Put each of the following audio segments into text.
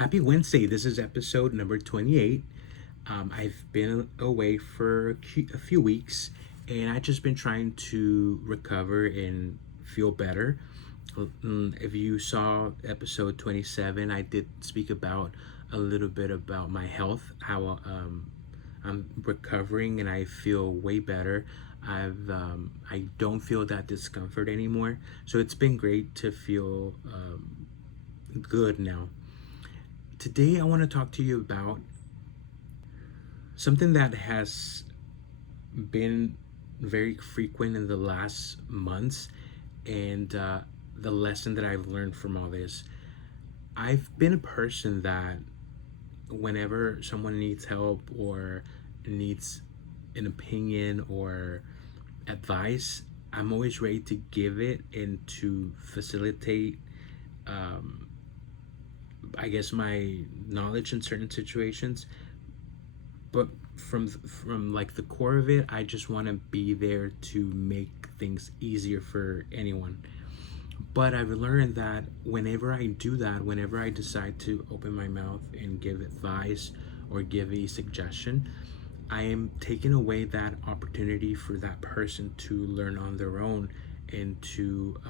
Happy Wednesday. This is episode number 28. I've been away for a few weeks and I've just been trying to recover and feel better. If you saw episode 27, I did speak about a little bit about my health, how I'm recovering and I feel way better. I don't feel that discomfort anymore. So it's been great to feel good now. Today, I want to talk to you about something that has been very frequent in the last months and the lesson that I've learned from all this. I've been a person that whenever someone needs help or needs an opinion or advice, I'm always ready to give it and to facilitate um, I guess my knowledge in certain situations, but from like the core of it, I just want to be there to make things easier for anyone. But I've learned that whenever I do that, whenever I decide to open my mouth and give advice or give a suggestion, I am taking away that opportunity for that person to learn on their own and to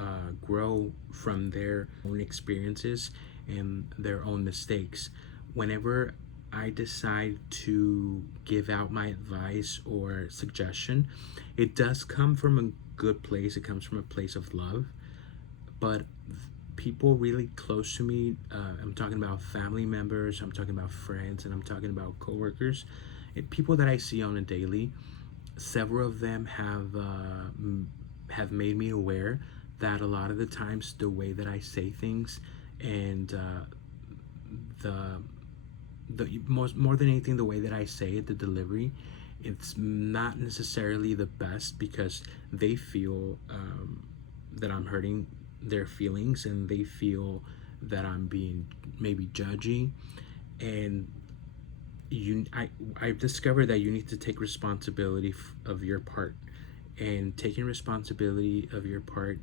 grow from their own experiences and their own mistakes. Whenever I decide to give out my advice or suggestion, it does come from a good place, it comes from a place of love. But people really close to me, I'm talking about family members, I'm talking about friends, and I'm talking about coworkers, people that I see on a daily. Several of them have made me aware that a lot of the times the way that I say things and the most more than anything the way that I say it, the delivery, it's not necessarily the best because they feel that I'm hurting their feelings and they feel that I'm being maybe judgy. And I've discovered that you need to take responsibility of your part, and taking responsibility of your part,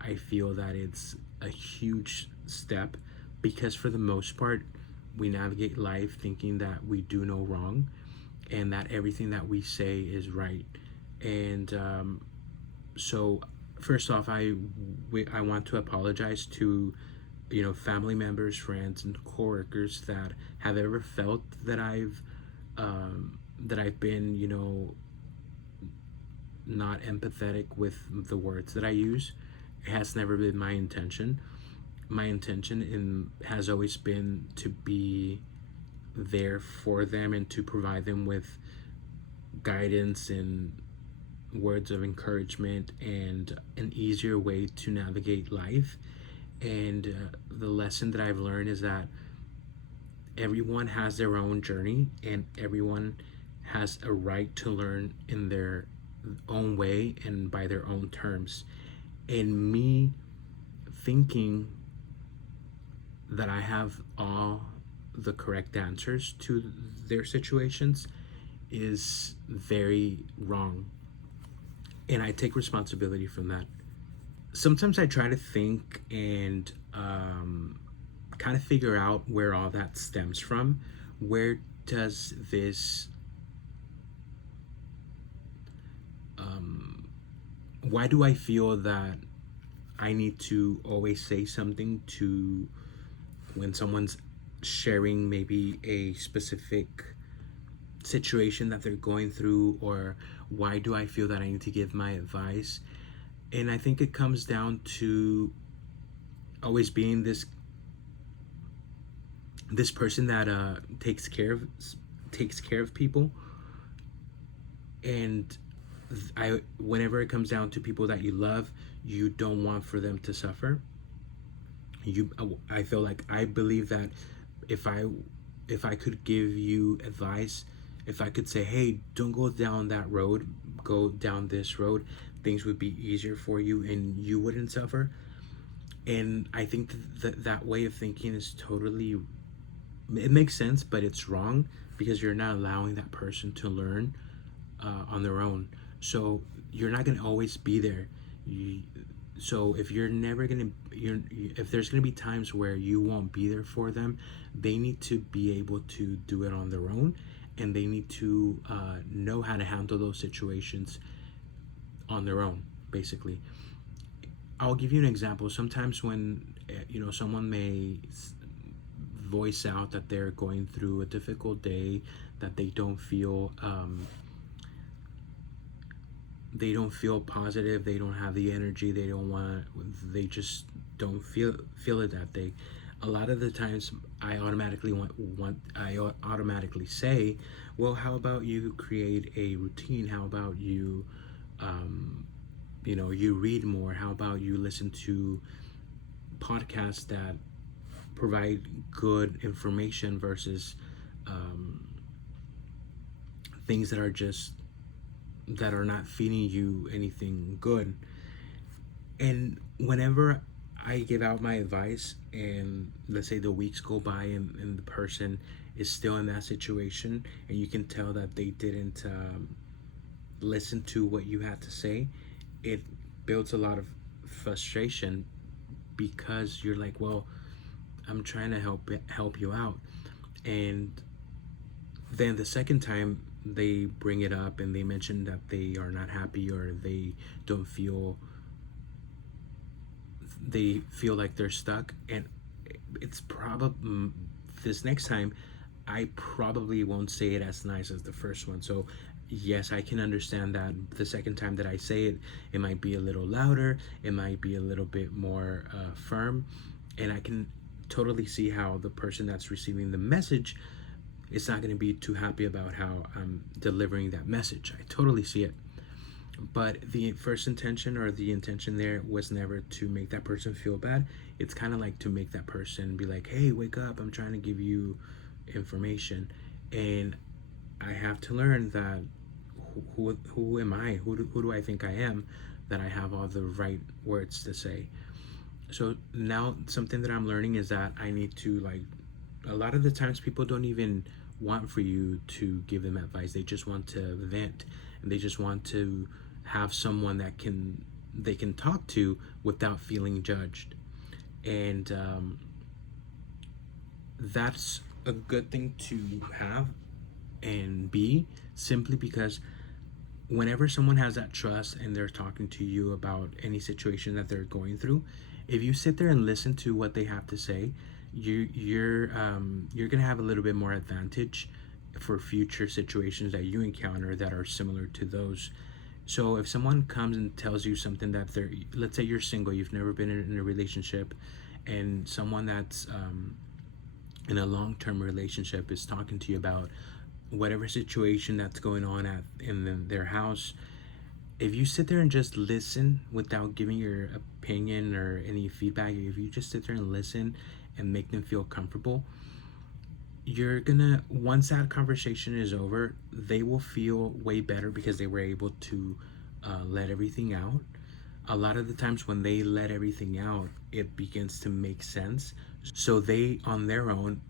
I feel that it's a huge step because for the most part we navigate life thinking that we do no wrong and that everything that we say is right. And so first off, I want to apologize to family members, friends, and coworkers that have ever felt that I've been not empathetic with the words that I use. It has never been my intention. My intention has always been to be there for them and to provide them with guidance and words of encouragement and an easier way to navigate life. And the lesson that I've learned is that everyone has their own journey and everyone has a right to learn in their own way and by their own terms. And me thinking that I have all the correct answers to their situations is very wrong. And I take responsibility from that. Sometimes I try to think and kind of figure out where all that stems from. Where does this, why do I feel that I need to always say something to when someone's sharing maybe a specific situation that they're going through, or why do I feel that I need to give my advice? And I think it comes down to always being this person that takes care of people. And whenever it comes down to people that you love, you don't want for them to suffer. I feel like I believe that if I could give you advice, if I could say, hey, don't go down that road, go down this road, things would be easier for you and you wouldn't suffer. And I think that way of thinking is totally, it makes sense, but it's wrong because you're not allowing that person to learn on their own. So you're not going to always be there. So if you're never gonna, if there's gonna be times where you won't be there for them, they need to be able to do it on their own, and they need to know how to handle those situations on their own. Basically, I'll give you an example. Sometimes when someone may voice out that they're going through a difficult day, that they don't feel positive, they don't have the energy, they just don't feel it that day. A lot of the times I automatically say, well, how about you create a routine? How about you you read more? How about you listen to podcasts that provide good information versus um, things that are not feeding you anything good. And whenever I give out my advice, and let's say the weeks go by, and the person is still in that situation, and you can tell that they didn't listen to what you had to say, it builds a lot of frustration, because you're like, well, I'm trying to help you out. And then the second time they bring it up and they mention that they are not happy, or don't feel they feel like they're stuck, and it's probably this next time I probably won't say it as nice as the first one. So yes, I can understand that the second time that I say it, it might be a little louder, it might be a little bit more firm, and I can totally see how the person that's receiving the message is not going to be too happy about how I'm delivering that message. I totally see it. But the first intention, or the intention there, was never to make that person feel bad. It's kind of like to make that person be like, hey, wake up, I'm trying to give you information. And I have to learn that who am I? Who do I think I am, that I have all the right words to say? So now something that I'm learning is that I need to, like, a lot of the times people don't even want for you to give them advice. They just want to vent, and they just want to have someone that they can talk to without feeling judged. And that's a good thing to have and be, simply because whenever someone has that trust and they're talking to you about any situation that they're going through, if you sit there and listen to what they have to say, you're gonna have a little bit more advantage for future situations that you encounter that are similar to those. So if someone comes and tells you something that they're, let's say you're single, you've never been in a relationship, and someone that's in a long-term relationship is talking to you about whatever situation that's going on in their house, if you sit there and just listen without giving your opinion or any feedback, if you just sit there and listen and make them feel comfortable, you're gonna, once that conversation is over, they will feel way better because they were able to let everything out. A lot of the times when they let everything out, it begins to make sense. So they, on their own,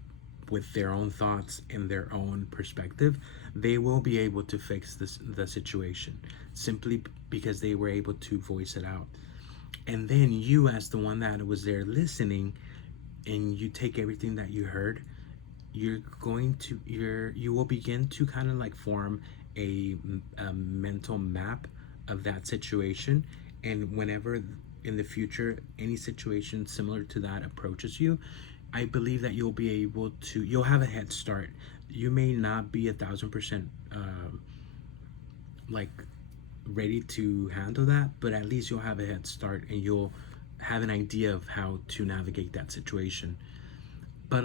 with their own thoughts and their own perspective, they will be able to fix the situation, simply because they were able to voice it out. And then you, as the one that was there listening, and you take everything that you heard, you will begin to kind of like form a mental map of that situation. And whenever in the future any situation similar to that approaches you, I believe that you'll have a head start. You may not be 1,000% like ready to handle that, but at least you'll have a head start, and you'll have an idea of how to navigate that situation. But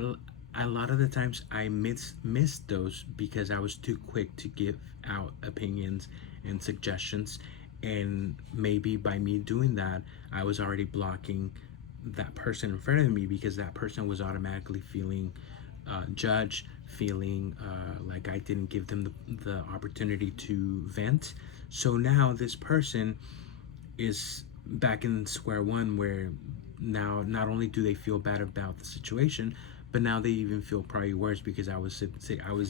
a lot of the times I missed those because I was too quick to give out opinions and suggestions, and maybe by me doing that, I was already blocking that person in front of me, because that person was automatically feeling judged, feeling like I didn't give them the opportunity to vent. So now this person is back in square one, where now not only do they feel bad about the situation, but now they even feel probably worse because I was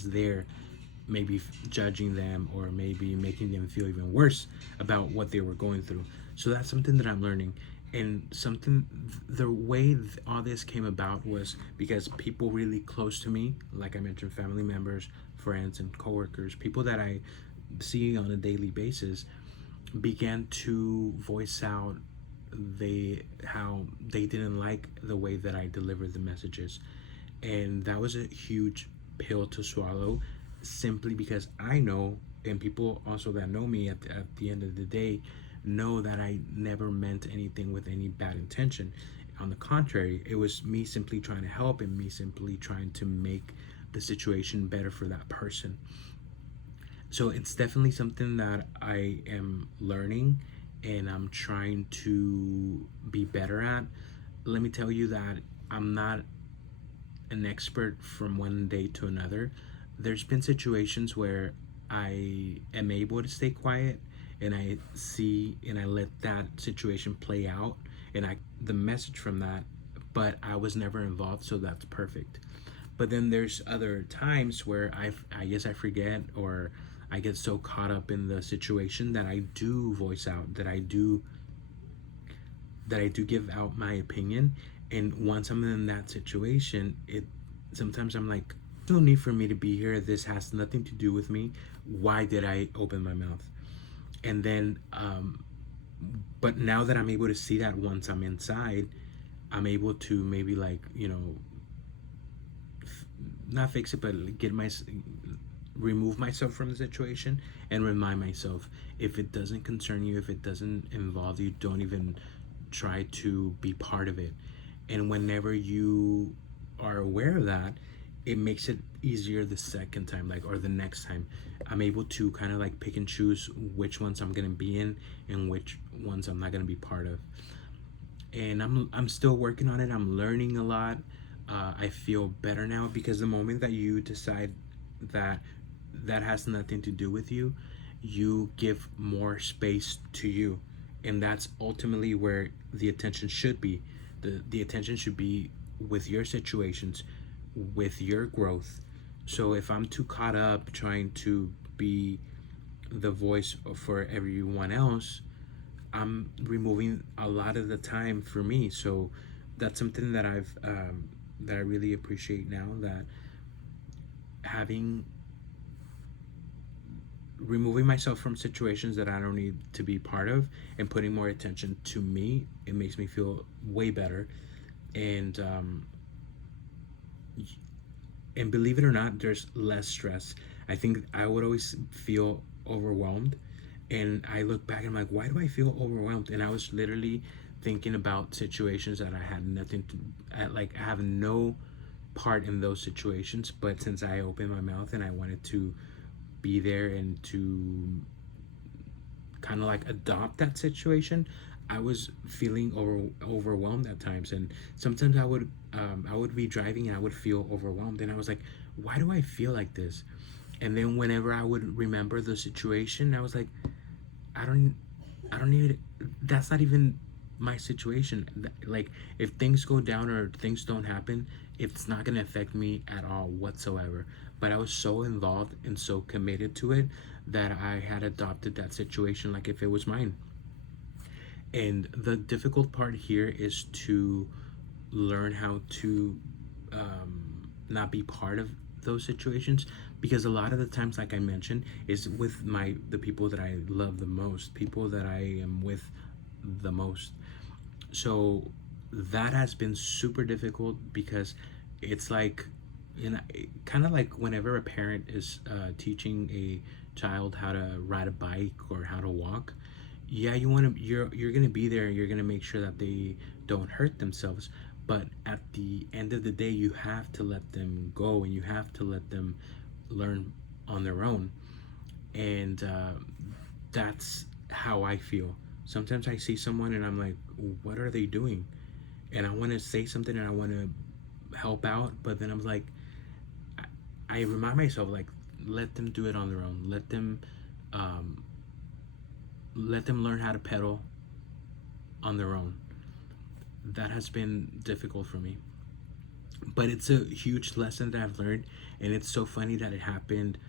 there, maybe judging them, or maybe making them feel even worse about what they were going through. So that's something that I'm learning. And something, the way all this came about was because people really close to me, like I mentioned, family members, friends, and coworkers, people that I see on a daily basis, began to voice out how they didn't like the way that I delivered the messages. And that was a huge pill to swallow, simply because I know, and people also that know me at the end of the day know that I never meant anything with any bad intention. On the contrary, it was me simply trying to help and me simply trying to make the situation better for that person. So it's definitely something that I am learning and I'm trying to be better at. Let me tell you that I'm not an expert from one day to another. There's been situations where I am able to stay quiet and I see and I let that situation play out and I the message from that, but I was never involved, so that's perfect. But then there's other times where I guess I forget, or I get so caught up in the situation that I do voice out, that I do give out my opinion. And once I'm in that situation, it sometimes I'm like, no need for me to be here. This has nothing to do with me. Why did I open my mouth? And then, but now that I'm able to see that once I'm inside, I'm able to maybe like not fix it, but get my remove myself from the situation and remind myself, if it doesn't concern you, if it doesn't involve you, don't even try to be part of it. And whenever you are aware of that, it makes it easier the second time, like, or the next time. I'm able to kind of like pick and choose which ones I'm gonna be in and which ones I'm not gonna be part of. And I'm still working on it. I'm learning a lot. I feel better now because the moment that you decide that that has nothing to do with you, you give more space to you, and that's ultimately where the attention should be. The attention should be with your situations, with your growth. So if I'm too caught up trying to be the voice for everyone else, I'm removing a lot of the time for me. So that's something that that I really appreciate now, that having removing myself from situations that I don't need to be part of and putting more attention to me, it makes me feel way better. And and believe it or not, there's less stress. I think I would always feel overwhelmed, and I look back and I'm like, why do I feel overwhelmed? And I was literally thinking about situations that I had nothing to, like, I have no part in those situations, but since I opened my mouth and I wanted to be there and to kind of like adopt that situation, I was feeling overwhelmed at times. And sometimes I would be driving and I would feel overwhelmed, and I was like, why do I feel like this? And then whenever I would remember the situation, I was like, I don't I don't need, that's not even my situation. Like, if things go down or things don't happen, it's not going to affect me at all whatsoever. But I was so involved and so committed to it that I had adopted that situation like if it was mine. And the difficult part here is to learn how to not be part of those situations, because a lot of the times, like I mentioned, is with the people that I love the most, people that I am with the most. So that has been super difficult, because it's like, you know, kind of like whenever a parent is teaching a child how to ride a bike or how to walk. Yeah, you're gonna be there, you're gonna make sure that they don't hurt themselves, but at the end of the day, you have to let them go and you have to let them learn on their own. And that's how I feel. Sometimes I see someone and I'm like, what are they doing? And I want to say something and I want to help out, but then I'm like, I remind myself, like, let them do it on their own. Um, let them learn how to pedal on their own. That has been difficult for me, but it's a huge lesson that I've learned, and it's so funny that it happened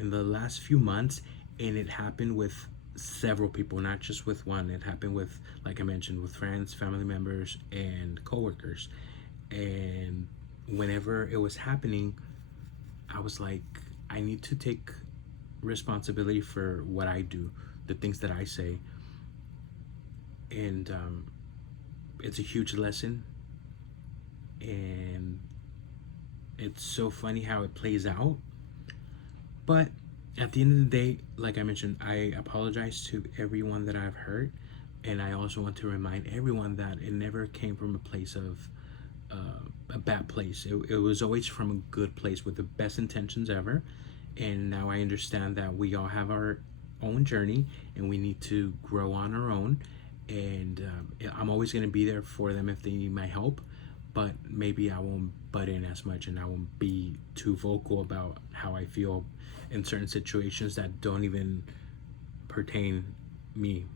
in the last few months, and it happened with several people, not just with one. It happened with, like I mentioned, with friends, family members, and coworkers. And whenever it was happening, I was like, I need to take responsibility for what I do, the things that I say. And it's a huge lesson. And it's so funny how it plays out. But at the end of the day, like I mentioned, I apologize to everyone that I've hurt. And I also want to remind everyone that it never came from a place of a bad place. It was always from a good place with the best intentions ever. And now I understand that we all have our own journey and we need to grow on our own. And I'm always going to be there for them if they need my help, but maybe I won't butt in as much and I won't be too vocal about how I feel in certain situations that don't even pertain me.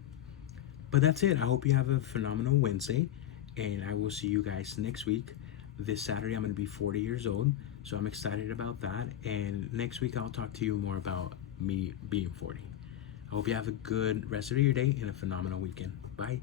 But that's it. I hope you have a phenomenal Wednesday, and I will see you guys next week. This Saturday, I'm going to be 40 years old, so I'm excited about that. And next week, I'll talk to you more about me being 40. I hope you have a good rest of your day and a phenomenal weekend. Bye.